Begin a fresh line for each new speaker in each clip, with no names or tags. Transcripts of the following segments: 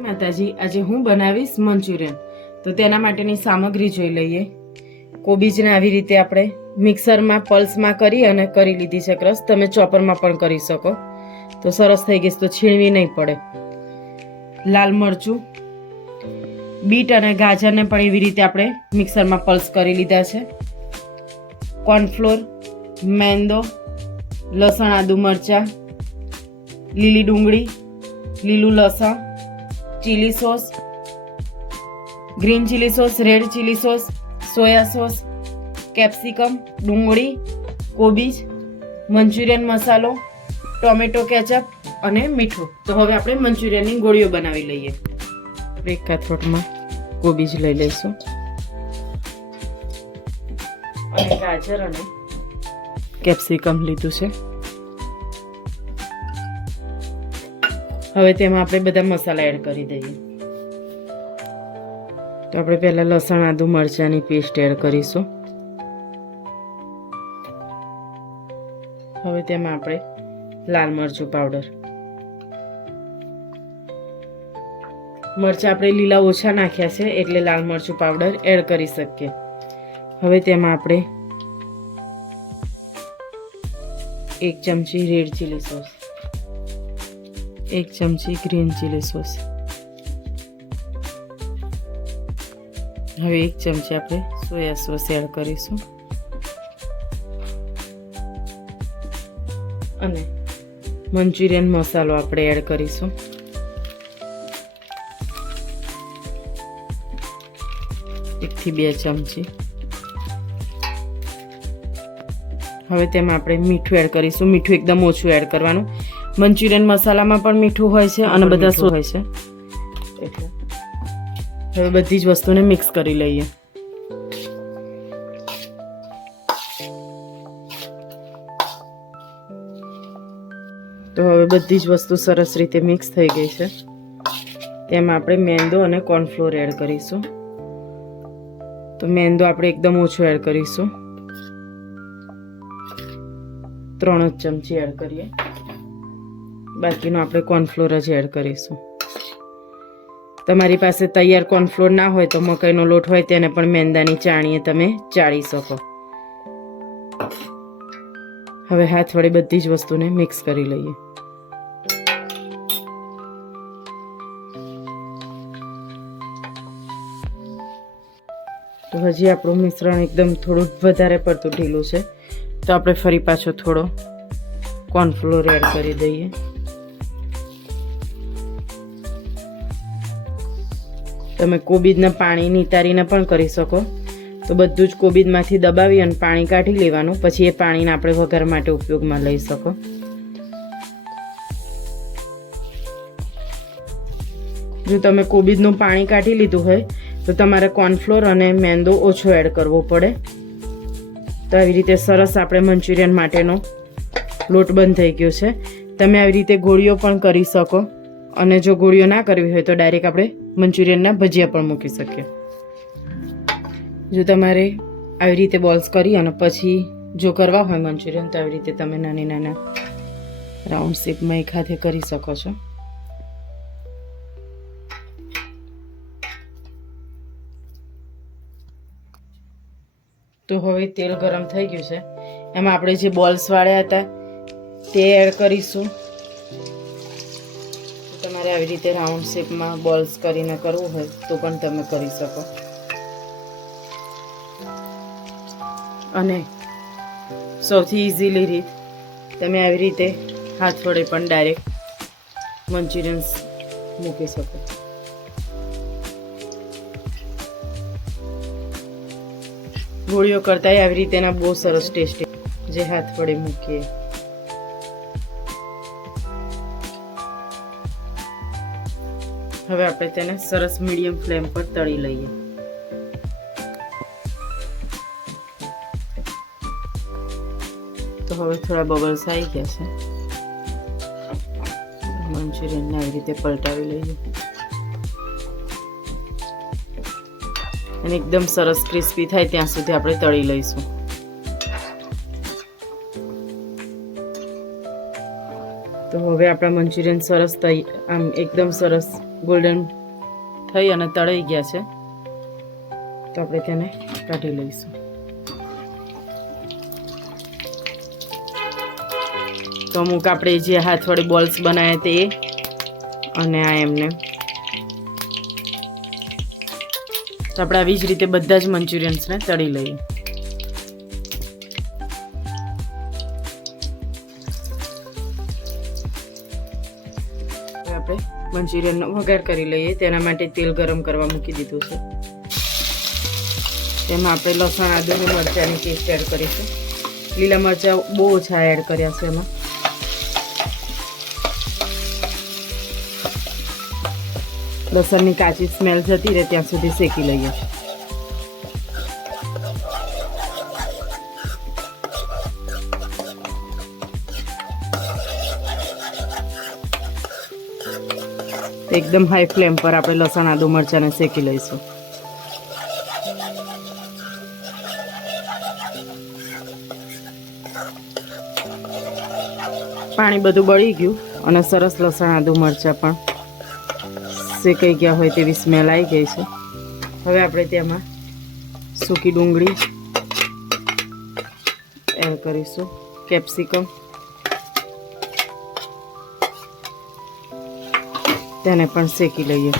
માતાજી, આજે હું બનાવીશ મંચુરિયન. તો તેના માટેની સામગ્રી જોઈ લઈએ. કોબીજને આવી રીતે આપણે મિક્સરમાં, પલ્સમાં કરી અને કરી લીધી છે ક્રશ. તમે ચોપરમાં પણ કરી શકો. તો સરસ થઈ ગઈ તો છીણવી નહીં પડે. લાલ મરચું, બીટ અને ગાજરને પણ એવી રીતે આપણે મિક્સરમાં પલ્સ કરી લીધા છે. કોર્નફ્લોર, મેંદો, લસણ આદુ મરચાં, લીલી ડુંગળી, લીલું લસણ chilli sauce green chilli sauce red chilli sauce soya sauce capsicum ડુંગળી, કોબીજ, મંચુરિયન મસાલો, ટોમેટો કેચઅપ અને મીઠું. તો હવે આપણે મંચુરિયનની ગોળીઓ બનાવી લઈએ. એક કથરોટમાં કોબીજ લઈ લઈશું. અને ગાજર અને કેપ્સિકમ લીધું છે. હવે તેમાં આપણે બધા મસાલા એડ કરી દઈએ. તો આપણે પહેલા લસણ, આદુ મરચાંની પેસ્ટ એડ કરીશું. હવે તેમાં આપણે લાલ મરચું પાવડર મરચાં આપણે લીલા ઓછા નાખ્યા છે, એટલે લાલ મરચું પાવડર એડ કરી શકીએ. હવે તેમાં આપણે એક ચમચી રેડ ચીલી સોસ એક ચમચી ગ્રીન ચીલી સોસ હવે એક ચમચી આપણે સોયા સોસ એડ કરીશું. અને મંચુરિયન મસાલો આપણે એડ કરીશું. એકથી બે ચમચી. હવે તેમાં આપણે મીઠું એડ કરીશું. મીઠું એકદમ ઓછું એડ કરવાનું. મંચુરિયન મસાલામાં પણ મીઠું હોય છે અને બધા શું હોય છે. એટલે હવે બધી જ વસ્તુને મિક્સ કરી લઈએ. તો હવે બધી જ વસ્તુ સરસ રીતે મિક્સ થઈ ગઈ છે. તેમાં આપણે મેંદો અને કોર્નફ્લોર એડ કરીશું. તો મેંદો આપણે એકદમ ઓછો એડ કરીશું. ત્રણ જ ચમચી એડ કરીએ. બાકીનો આપણે કોર્નફ્લોર જ એડ કરીશું. તમારી પાસે તૈયાર કોર્નફ્લોર ના હોય તો મકાઈનો લોટ હોય તેને પણ મેંદાની ચાણીએ તમે ચાળી શકો. હવે હાથ વડે બધી જ વસ્તુને મિક્સ કરી લઈએ. તો હજી આપણું મિશ્રણ એકદમ થોડું વધારે પડતું ઢીલું છે. તો આપણે ફરી પાછો થોડો કોર્નફ્લોર એડ કરી દઈએ. તમે કોબીજના પાણી નિતારીને પણ કરી શકો. તો બધું જ કોબીજમાંથી દબાવી અને પાણી કાઢી લેવાનું. પછી એ પાણીને આપણે વઘાર માટે ઉપયોગમાં લઈ શકો. જો તમે કોબીજનું પાણી કાઢી લીધું હોય, તો તમારે કોર્નફ્લોર અને મેંદો ઓછો એડ કરવો પડે. તો આવી રીતે સરસ આપણે મંચુરિયન માટેનો લોટ બંધ થઈ ગયો છે. તમે આવી રીતે ગોળીઓ પણ કરી શકો. અને જો ગોળીઓ ના કરવી હોય તો ડાયરેક્ટ આપણે મંચુરિયનના ભજીયા પણ મૂકી શકીએ. જો તમારે આવી રીતે બોલ્સ કરી અને પછી જો કરવા હોય મંચુરિયન તો આવી રીતે તમે નાની નાના રાઉન્ડ શેપમાં એક હાથે કરી શકો છો. તો હવે તેલ ગરમ થઈ ગયું છે. એમાં આપણે જે બોલ્સ વાળ્યા હતા, તે એડ કરીશું. તમારે આવી રીતે રાઉન્ડ શેપમાં બોલ્સ કરીને કરવું હોય, તો પણ તમે કરી શકો. અને સૌથી ઇઝીલી રીત, તમે આવી રીતે હાથ વડે પણ ડાયરેક્ટ મંચુરિયન્સ મૂકી શકો. ગોળીઓ કરતા આવી રીતેના બહુ સરસ ટેસ્ટી જે હાથ વડે મૂકીએ. હવે આપણે તેને સરસ મીડિયમ ફ્લેમ પર તળી લઈએ. તો હવે થોડા બબલ્સ આવી ગયા છે. મંચુરિયનને આવી રીતે પલટાવી લઈએ. અને એકદમ સરસ ક્રિસ્પી થાય ત્યાં સુધી આપણે તળી લઈશું. તો હવે આપણા મંચુરિયન સરસ થઈ, આમ એકદમ સરસ ગોલ્ડન થઈ અને તળાઈ ગયા છે. તો આપણે તેને કાઢી લઈશું. તો અમુક આપણે જે હાથ વડે બોલ્સ બનાવ્યા તે, અને આ એમને તો આપણે આવી જ રીતે બધા જ મંચુરિયન્સને તળી લઈએ. આપણે મંચુરિયનનો વઘાર કરી લઈએ. તેના માટે તેલ ગરમ કરવા મૂકી દીધું છે. તેમાં આપણે લસણ આદુ અને મરચાંની પેસ્ટ એડ કરીશું. લીલા મરચાં બહુ ઓછા એડ કર્યા છે એમાં. લસણની કાચી સ્મેલ જતી રહે ત્યાં સુધી શેકી લઈએ. એકદમ હાઈ ફ્લેમ પર આપણે લસણ, આદુ મરચાંને શેકી લઈશું. પાણી બધું બળી ગયું અને સરસ લસણ, આદુ, મરચાં પણ. શેકાઈ ગયા હોય તેવી સ્મેલ આવી ગઈ છે. હવે આપણે તેમાં સૂકી ડુંગળી એડ કરીશું. કેપ્સિકમ. તેને પણ શેકી લઈએ.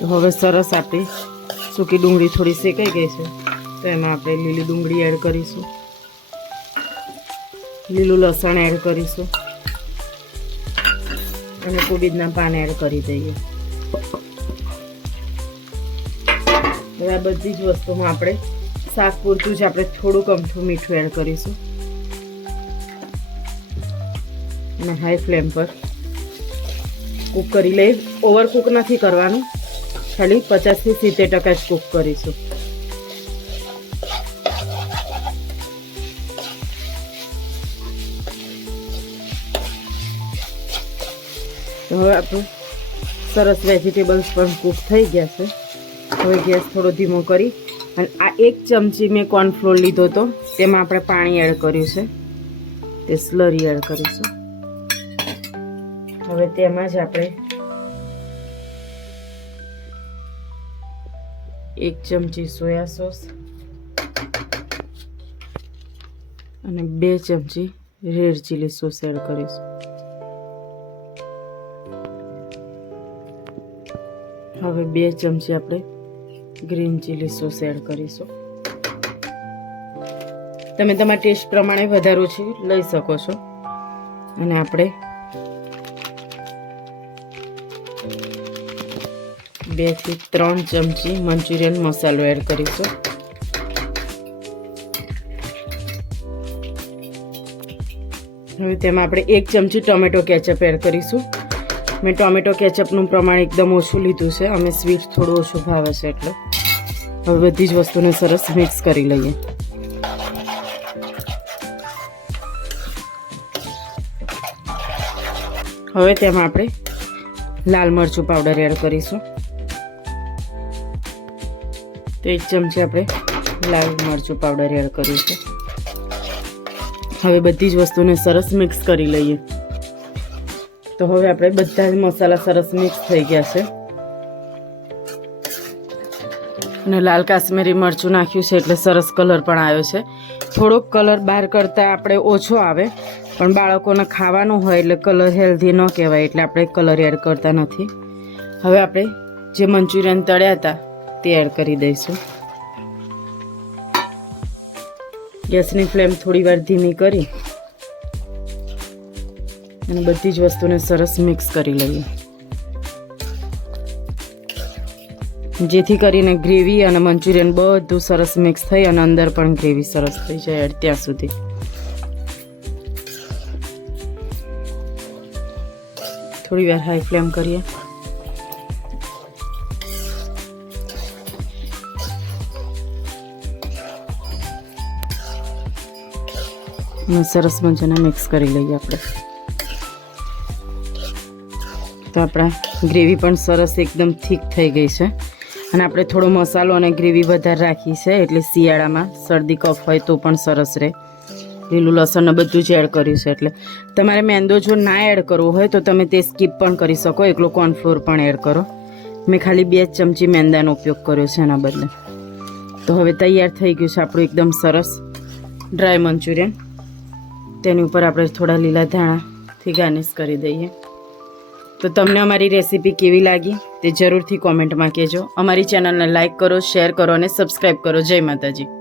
તો હવે સરસ આપણી સૂકી ડુંગળી થોડી શેકાઈ ગઈ છે. તો એમાં આપણે લીલી ડુંગળી એડ કરીશું. લીલું લસણ એડ કરીશું. અને કોબીજના પાન એડ કરી દઈએ. હવે આ બધી જ વસ્તુમાં આપણે શાક પૂરતું જ આપણે થોડુંક અમથું મીઠું એડ કરીશું. અને હાઈ ફ્લેમ પર કૂક કરી લઈ ઓવર કૂક નથી કરવાનું. ખાલી પચાસથી સિત્તેર ટકા જ કૂક કરીશું. હવે આપણું સરસ વેજીટેબલ્સ પણ કૂક થઈ ગયા છે. હવે ગેસ થોડો ધીમો કરી અને આ એક ચમચી મેં કોર્નફ્લોર લીધો હતો તેમાં આપણે પાણી એડ કર્યું છે. તે સ્લરી એડ કરીશું. હવે તેમાં જ આપણે એક ચમચી સોયા સોસ અને બે ચમચી રેડ ચીલી સોસ એડ કરીશું. હવે બે ચમચી આપણે ગ્રીન ચીલી સોસ એડ કરીશું. તમે તમારા ટેસ્ટ પ્રમાણે વધારો છે, લઈ શકો છો. અને આપણે બેથી ત્રણ ચમચી મંચુરિયન મસાલો એડ કરીશું. હવે તેમાં આપણે એક ચમચી ટોમેટો કેચઅપ એડ કરીશું. મેં ટોમેટો કેચઅપનું પ્રમાણ એકદમ ઓછું લીધું છે. અમે સ્વીટ થોડું ઓછું ભાવે છે એટલે. હવે બધી જ વસ્તુને સરસ મિક્સ કરી લઈએ. હવે તેમાં આપણે લાલ મરચું પાવડર એડ કરીશું. તો એક ચમચી આપણે લાલ મરચું પાવડર એડ કરીશું. હવે બધી જ વસ્તુને સરસ મિક્સ કરી લઈએ. તો હવે આપણે બધા જ મસાલા સરસ મિક્સ થઈ ગયા છે. અને લાલ કાશ્મીરી મરચું નાખ્યું છે એટલે સરસ કલર પણ આવ્યો છે. થોડોક કલર બહાર કરતાં આપણે ઓછો આવે, પણ બાળકોને ખાવાનું હોય એટલે કલર હેલ્ધી ન કહેવાય એટલે આપણે કલર એડ કરતા નથી. હવે આપણે જે મંચુરિયન તળ્યા હતા તે એડ કરી દઈશું. ગેસની ફ્લેમ થોડી વાર ધીમી કરી. અને બધી જ વસ્તુને સરસ મિક્સ કરી લઈએ. જેથી કરીને ગ્રેવી અને મંચુરિયન બધું સરસ મિક્સ થઈ અને અંદર પણ ગ્રેવી સરસ થઈ જાય ત્યાં સુધી. થોડી વાર હાઈ ફ્લેમ કરીએ. સરસ મજાના મિક્સ કરી લઈએ આપણે. તો આપણા ગ્રેવી પણ સરસ એકદમ થીક થઈ ગઈ છે. અને આપણે થોડો મસાલો અને ગ્રેવી વધારે રાખી છે, એટલે શિયાળામાં શરદી કફ હોય તો પણ સરસ રહે. લીલું લસણ ને બધું જ એડ કર્યું છે, એટલે તમારે મેંદો જો ના એડ કરવો હોય તો તમે તે સ્કીપ પણ કરી શકો, એકલો કોર્નફ્લોર પણ એડ કરો. મેં ખાલી બે ચમચી મેંદાનો ઉપયોગ કર્યો છે એના બદલે. તો હવે તૈયાર થઈ ગયું છે આપણું એકદમ સરસ ડ્રાય મંચુરિયન. તેની ઉપર આપણે થોડા લીલા ધાણાથી ગાર્નિશ કરી દઈએ. તો તમને અમારી રેસીપી કેવી લાગી તે જરૂરથી કોમેન્ટમાં કહેજો. અમારી ચેનલને લાઇક કરો, શેર કરો અને સબસ્ક્રાઈબ કરો. જય માતાજી.